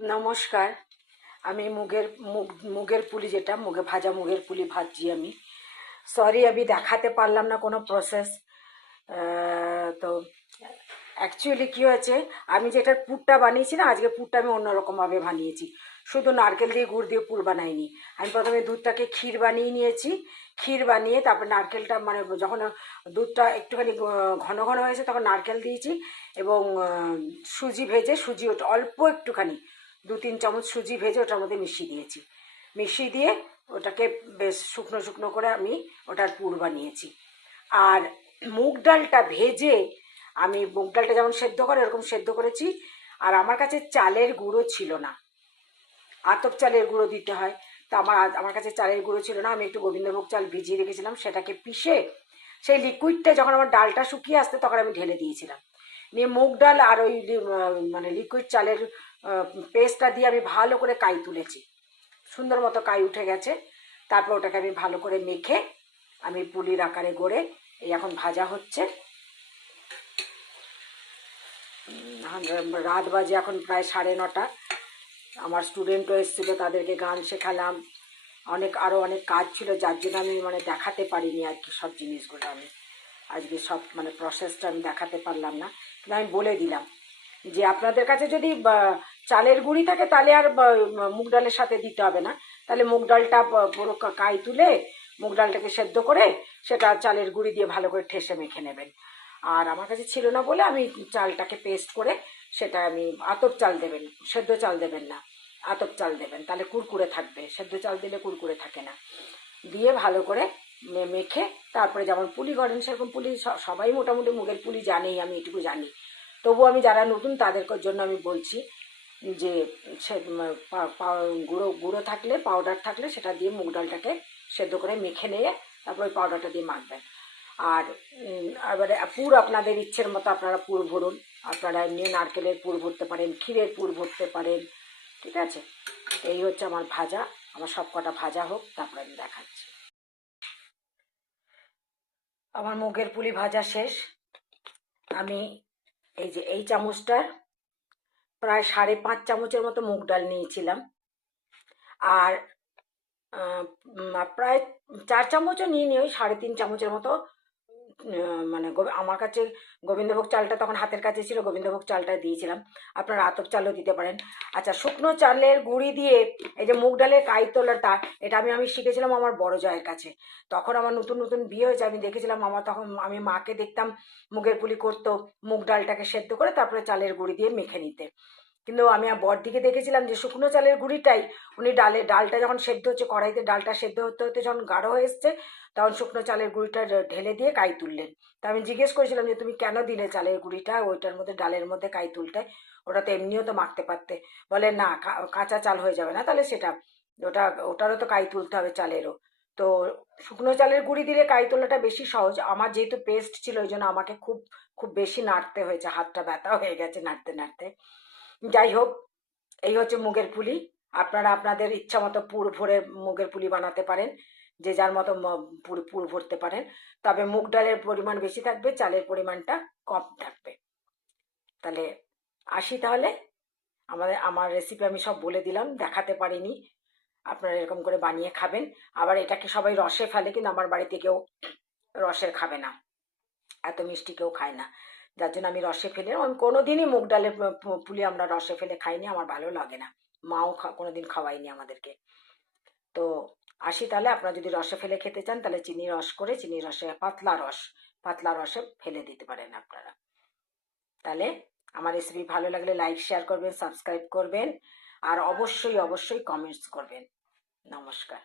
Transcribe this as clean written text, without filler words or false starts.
নমস্কার। আমি মুগের পুলি, যেটা ভাজা মুগের পুলি ভাজছি আমি। সরি, আমি দেখাতে পারলাম না কোনো প্রসেস। তো অ্যাকচুয়ালি কী হয়েছে, আমি যেটার পুরটা বানিয়েছি না, আজকে পুরটা আমি অন্যরকমভাবে বানিয়েছি। শুধু নারকেল দিয়ে গুড় দিয়ে পুর বানাইনি। আমি প্রথমে দুধটাকে ক্ষীর বানিয়ে নিয়েছি। ক্ষীর বানিয়ে তারপর নারকেলটা, মানে যখন দুধটা একটুখানি ঘন ঘন হয়েছে তখন নারকেল দিয়েছি। এবং সুজি ভেজে, সুজি ওটা অল্প একটুখানি 2-3 চামচ সুজি ভেজে ওটার মধ্যে মিশিয়ে দিয়েছি। মিশিয়ে দিয়ে ওটাকে বেশ শুকনো শুকনো করে আমি ওটার পুর বানিয়েছি। আর মুগ ডালটা ভেজে, আমি মুগ ডালটা যেমন সেদ্ধ করে এরকম সেদ্ধ করেছি। আর আমার কাছে চালের গুঁড়ো ছিল না, আতপ চালের গুঁড়ো দিতে হয়। তো আমার কাছে চালের গুঁড়ো ছিল না। আমি একটু গোবিন্দভোগ চাল ভিজিয়ে রেখেছিলাম, সেটাকে পিষে সেই লিকুইডটা যখন আমার ডালটা শুকিয়ে আসতে তখন আমি ঢেলে দিয়েছিলাম। নিয়ে মুগ ডাল আর ওই মানে লিকুইড চালের পেস্টটা দিয়ে আমি ভালো করে কাই তুলেছি। সুন্দর মতো কাই উঠে গেছে। তারপর ওটাকে আমি ভালো করে মেখে আমি পুলির আকারে গড়ে এই এখন ভাজা হচ্ছে। রাত বাজে এখন প্রায় 9:30। আমার স্টুডেন্টও এসেছিলো, তাদেরকে গান শেখালাম। আরও অনেক কাজ ছিল, যার জন্য আমি মানে দেখাতে পারিনি আর কি। সব জিনিসগুলো আমি আজকে সব মানে প্রসেসটা আমি দেখাতে পারলাম না, কিন্তু আমি বলে দিলাম যে আপনাদের কাছে যদি চালের গুঁড়ি থাকে তাহলে আর মুগ ডালের সাথে দিতে হবে না। তাহলে মুগ ডালটা পুরো কাই তুলে মুগ ডালটাকে সেদ্ধ করে সেটা চালের গুঁড়ি দিয়ে ভালো করে ঠেসে মেখে নেবেন। আর আমার কাছে ছিল না বলে আমি চালটাকে পেস্ট করে সেটা আমি আতপ চাল দেবেন, সেদ্ধ চাল দেবেন না, আতপ চাল দেবেন, তাহলে কুরকুরে থাকবে। সেদ্ধ চাল দিলে কুরকুরে থাকে না। দিয়ে ভালো করে মেখে তারপরে যেমন পুলি করেন সেরকম পুলি সবাই মোটামুটি মুগের পুলি জানেই, আমি এটুকু জানি। তবু আমি যারা নতুন তাদের জন্য আমি বলছি যে সে গুঁড়ো গুঁড়ো থাকলে, পাউডার থাকলে সেটা দিয়ে মুগ ডালটাকে সেদ্ধ করে মেখে নিয়ে তারপর ওই পাউডারটা দিয়ে মাখবেন। আর এবারে পুর আপনাদের ইচ্ছের মতো আপনারা পুর ভরুন। আপনারা এমনি নারকেলের পুর ভরতে পারেন, ক্ষীরের পুর ভরতে পারেন, ঠিক আছে। এই হচ্ছে আমার ভাজা। আমার সব কটা ভাজা হোক, তারপরে আমি দেখাচ্ছি। আমার মুগের পুলি ভাজা শেষ। আমি এই যে এই চামচটার প্রায় 5.5 চামচের মতো মুগ ডাল নিয়েছিলাম। আর প্রায় 4 চামচও নিয়ে ওই 3.5 চামচের মতো মানে আমার কাছে গোবিন্দভোগ চালটা তখন হাতের কাছে ছিল, গোবিন্দভোগ চালটা দিয়েছিলাম। আপনারা আতপ চালও দিতে পারেন। আচ্ছা, শুকনো চালের গুঁড়ি দিয়ে এই যে মুগ ডালের কাই তোলাটা, এটা আমি শিখেছিলাম আমার বড় জয়ের কাছে। তখন আমার নতুন নতুন বিয়ে হয়েছে, আমি দেখেছিলাম তখন আমি মাকে দেখতাম মুগের পুলি করতো, মুগ ডালটাকে সেদ্ধ করে তারপরে চালের গুঁড়ি দিয়ে মেখে নিতে। কিন্তু আমি বড়দিকে দেখেছিলাম যে শুকনো চালের গুঁড়িটাই উনি ডালটা যখন সেদ্ধ হচ্ছে কড়াইতে, ডালটা সেদ্ধ হতে হতে যখন গাঢ় হয়ে এসছে তখন শুকনো চালের গুঁড়িটা ঢেলে দিয়ে কাই তুললেন। তা আমি জিজ্ঞেস করেছিলাম যে তুমি কেন দিলে চালের গুঁড়িটা ওইটার মধ্যে, ডালের মধ্যে কাই তুলতে? ওটা তো এমনিও তো মাখতে পারতে। বলে না, কাঁচা চাল হয়ে যাবে না তাহলে সেটা, ওটারও তো কাই তুলতে হবে চালেরও। তো শুকনো চালের গুঁড়ি দিলে কাই তোলাটা বেশি সহজ। আমার যেহেতু পেস্ট ছিল ওই জন্য আমাকে খুব খুব বেশি নাড়তে হয়েছে, হাতটা ব্যথা হয়ে গেছে নাড়তে নাড়তে। যাই হোক, এই হচ্ছে মুগের পুলি। আপনারা আপনাদের ইচ্ছা মতো পুর ভরে মুগের পুলি বানাতে পারেন, যে যার মতো পুর পুর ভরতে পারেন। তবে মুগ ডালের পরিমাণ বেশি থাকবে, চালের পরিমাণটা কম থাকবে। তাহলে আসি তাহলে। আমার রেসিপি আমি সব বলে দিলাম, দেখাতে পারিনি। আপনারা এরকম করে বানিয়ে খাবেন। আবার এটাকে সবাই রসে ফেলে, কিন্তু আমার বাড়িতে কেউ রসের খাবে না, এত মিষ্টি কেউ খায় না। যার জন্য আমি রসে ফেলে, আমি কোনোদিনই মুগ ডালের পুলি আমরা রসে ফেলে খাইনি, আমার ভালো লাগে না। মাও কোনোদিন খাওয়াইনি আমাদেরকে। তো আসি তাহলে। আপনারা যদি রসে ফেলে খেতে চান তাহলে চিনি রস করে, চিনি রসে পাতলা রসে ফেলে দিতে পারেন আপনারা। তাহলে আমার রেসিপি ভালো লাগলে লাইক শেয়ার করবেন, সাবস্ক্রাইব করবেন, আর অবশ্যই অবশ্যই কমেন্টস করবেন। নমস্কার।